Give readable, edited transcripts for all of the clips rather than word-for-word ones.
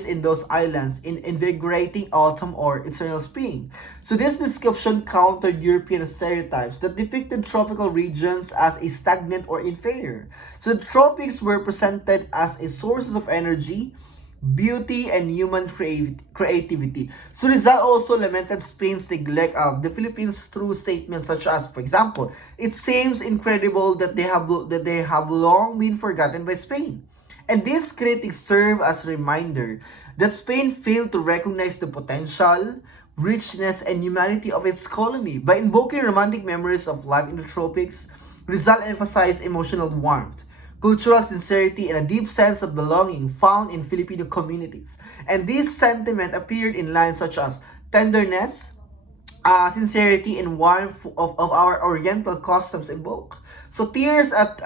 in those islands in invigorating autumn or eternal spring. So this description countered European stereotypes that depicted tropical regions as a stagnant or inferior. So the tropics were presented as a sources of energy, beauty, and human creativity. So Rizal also lamented Spain's neglect of the Philippines through statements such as, for example, it seems incredible that they have long been forgotten by Spain. And these critics serve as a reminder that Spain failed to recognize the potential, richness, and humanity of its colony. By invoking romantic memories of life in the tropics, Rizal emphasized emotional warmth, cultural sincerity, and a deep sense of belonging found in Filipino communities. And this sentiment appeared in lines such as tenderness, sincerity, and warmth of our Oriental customs evoke. So tears at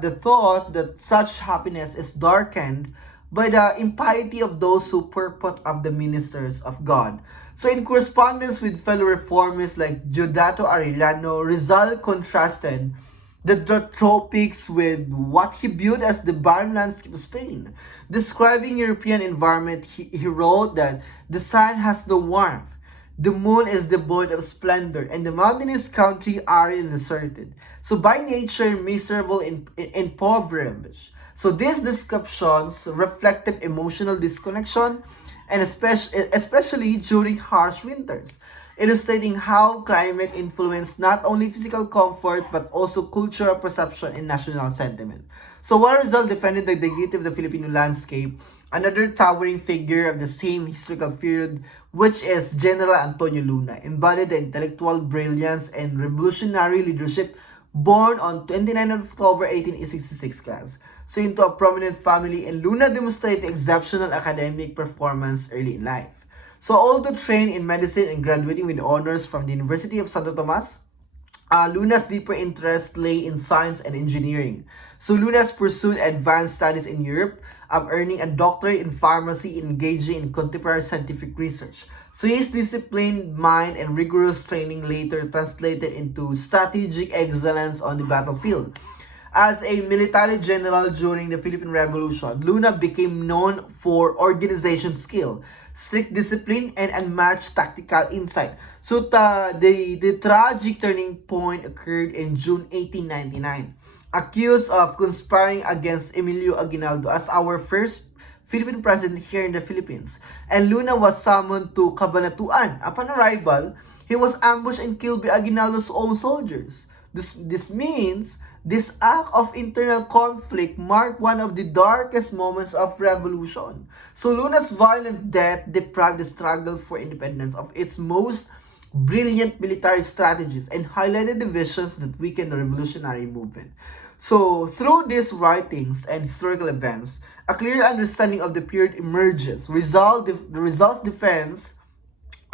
the thought that such happiness is darkened by the impiety of those who purport of the ministers of God. So in correspondence with fellow reformists like Diodato Arellano, Rizal contrasted the tropics with what he viewed as the barren landscape of Spain. Describing European environment, he wrote that the sun has no warmth, the moon is devoid of splendor, and the mountainous country arid and deserted. So by nature, miserable and impoverished. So these descriptions reflected emotional disconnection, and especially during harsh winters, illustrating how climate influenced not only physical comfort but also cultural perception and national sentiment. So while Rizal defended the dignity of the Filipino landscape, another towering figure of the same historical period, which is General Antonio Luna, embodied the intellectual brilliance and revolutionary leadership born on 29 October 1866 class. So into a prominent family, and Luna demonstrated exceptional academic performance early in life. So although trained in medicine and graduating with honors from the University of Santo Tomas, Luna's deeper interest lay in science and engineering. So Luna's pursued advanced studies in Europe, earning a doctorate in pharmacy, engaging in contemporary scientific research. So his disciplined mind and rigorous training later translated into strategic excellence on the battlefield. As a military general during the Philippine Revolution, Luna became known for organization skill, strict discipline, and unmatched tactical insight. So the tragic turning point occurred in June 1899. Accused of conspiring against Emilio Aguinaldo as our first Philippine president here in the Philippines, and Luna was summoned to Cabanatuan. Upon arrival, he was ambushed and killed by Aguinaldo's own soldiers. This means this act of internal conflict marked one of the darkest moments of revolution. So Luna's violent death deprived the struggle for independence of its most brilliant military strategies and highlighted the visions that weakened the revolutionary movement. So through these writings and historical events, a clear understanding of the period emerges. The Rizal's defense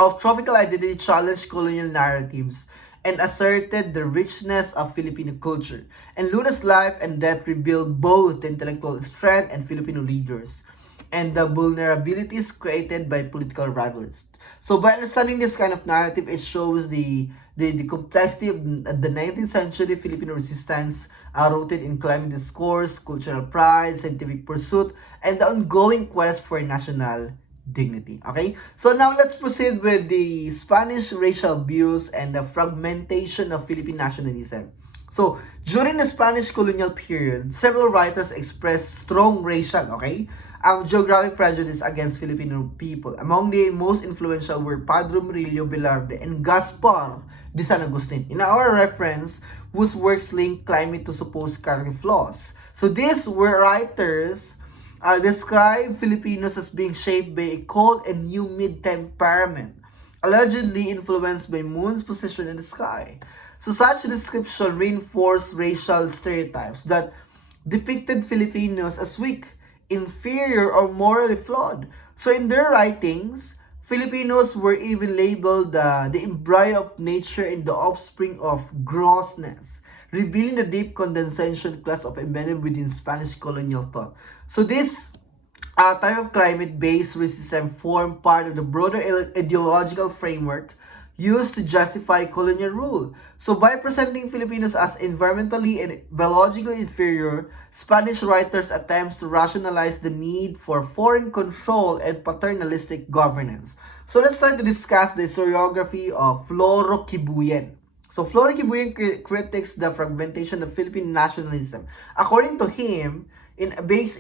of tropical identity challenged colonial narratives and asserted the richness of Filipino culture. And Luna's life and death revealed both the intellectual strength and Filipino leaders and the vulnerabilities created by political rivalries. So by understanding this kind of narrative, it shows the complexity of the 19th century Filipino resistance, rooted in climate discourse, cultural pride, scientific pursuit, and the ongoing quest for national dignity. Okay, so now let's proceed with the Spanish racial views and the fragmentation of Philippine nationalism. So during the Spanish colonial period, several writers expressed strong racial, geographic prejudice against Filipino people. Among the most influential were Padre Murillo Velarde and Gaspar de San Agustin, in our reference, whose works link climate to supposed character flaws. So these were writers describe Filipinos as being shaped by a cold and humid temperament, allegedly influenced by moon's position in the sky. So such description reinforced racial stereotypes that depicted Filipinos as weak, inferior, or morally flawed. So in their writings, Filipinos were even labeled the embryo of nature and the offspring of grossness, revealing the deep condensation class of embedded within Spanish colonial thought. So this type of climate-based racism formed part of the broader ideological framework used to justify colonial rule. So by presenting Filipinos as environmentally and biologically inferior, Spanish writers attempts to rationalize the need for foreign control and paternalistic governance. So let's try to discuss the historiography of Floro Kibuyen. So Floro Kibuyen critiques the fragmentation of Philippine nationalism. According to him, in a base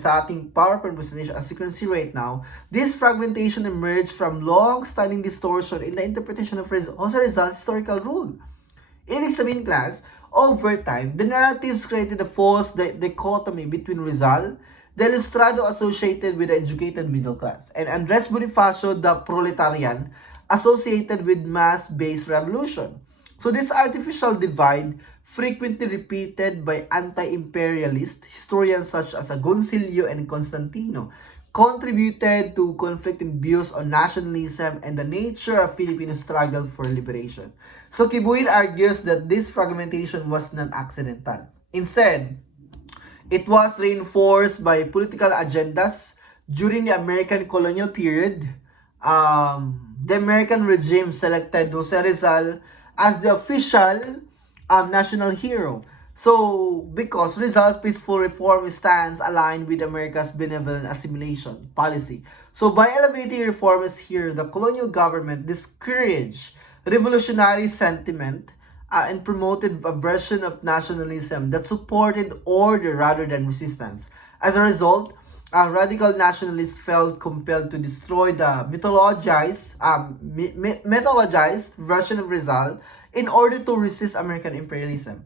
sa ating PowerPoint presentation, as you can see right now, this fragmentation emerged from long-standing distortion in the interpretation of José Rizal's historical rule. Ibig sabihin, class, over time, the narratives created a false dichotomy between Rizal, the ilustrado associated with the educated middle class, and Andres Bonifacio, the proletarian, associated with mass-based revolution. So this artificial divide, frequently repeated by anti-imperialist historians such as Agoncillo and Constantino, contributed to conflicting views on nationalism and the nature of Filipino struggle for liberation. So Kibuyen argues that this fragmentation was not accidental. Instead, it was reinforced by political agendas during the American colonial period. The American regime selected José Rizal as the official national hero. So, because Rizal's peaceful reform stance aligned with America's benevolent assimilation policy. So, by elevating reformists here, the colonial government discouraged revolutionary sentiment and promoted a version of nationalism that supported order rather than resistance. As a result, radical nationalists felt compelled to destroy the mythologized version of Rizal in order to resist American imperialism.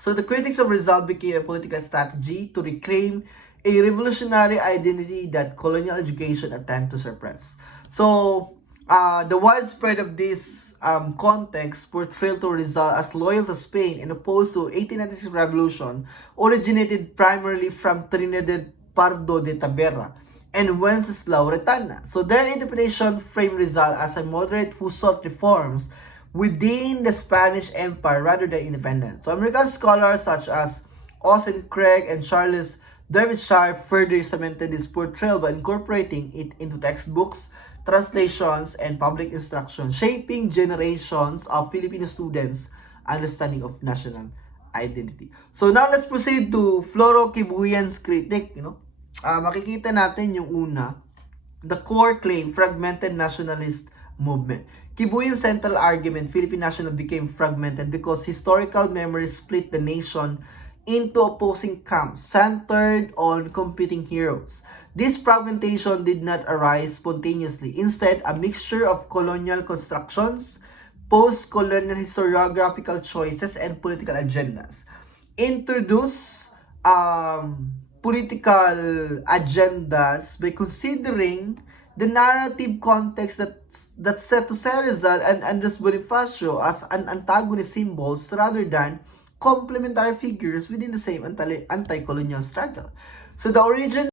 So the critics of Rizal became a political strategy to reclaim a revolutionary identity that colonial education attempted to suppress. So the widespread of this context portrayal to Rizal as loyal to Spain and opposed to 1896 revolution originated primarily from Trinidad Pardo de Tavera and Wenceslao Retana. So their interpretation framed Rizal as a moderate who sought reforms within the Spanish Empire rather than independence. So American scholars such as Austin Craig and Charles Derbyshire further cemented this portrayal by incorporating it into textbooks, translations, and public instruction, shaping generations of Filipino students' understanding of national identity. So now let's proceed to Floro Kibuyen's critique. Makikita natin yung una, the core claim, fragmented nationalist movement. Kibuyen's central argument, Philippine national became fragmented because historical memory split the nation into opposing camps centered on competing heroes. This fragmentation did not arise spontaneously. Instead, a mixture of colonial constructions, post-colonial historiographical choices, and political agendas introduce political agendas by considering the narrative context that set José Rizal and Andres Bonifacio as an antagonist symbols rather than complementary figures within the same anti-colonial struggle. So the origin